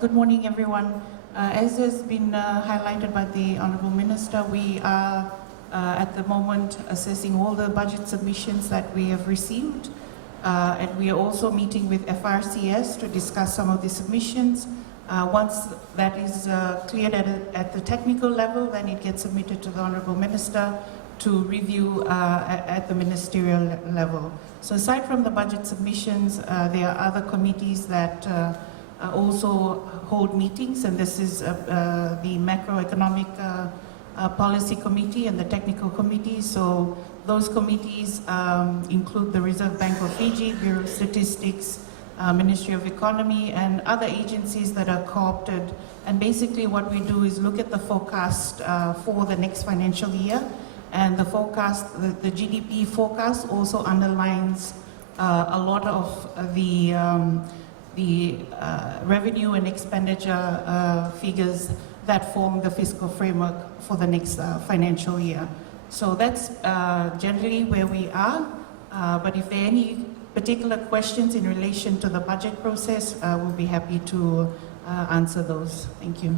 Good morning, everyone. As has been highlighted by the Honourable Minister, we are at the moment assessing all the budget submissions that we have received, and we are also meeting with FRCS to discuss some of the submissions. Once that is cleared at the technical level, then it gets submitted to the Honourable Minister to review at the ministerial level. So aside from the budget submissions, there are other committees that also hold meetings, and this is the Macroeconomic Policy Committee and the Technical Committee. So those committees include the Reserve Bank of Fiji, Bureau of Statistics, Ministry of Economy, and other agencies that are co-opted. And basically what we do is look at the forecast for the next financial year, and the forecast, the GDP forecast also underlines a lot of the revenue and expenditure figures that form the fiscal framework for the next financial year. So that's generally where we are, but if there are any particular questions in relation to the budget process, we'll be happy to answer those. Thank you.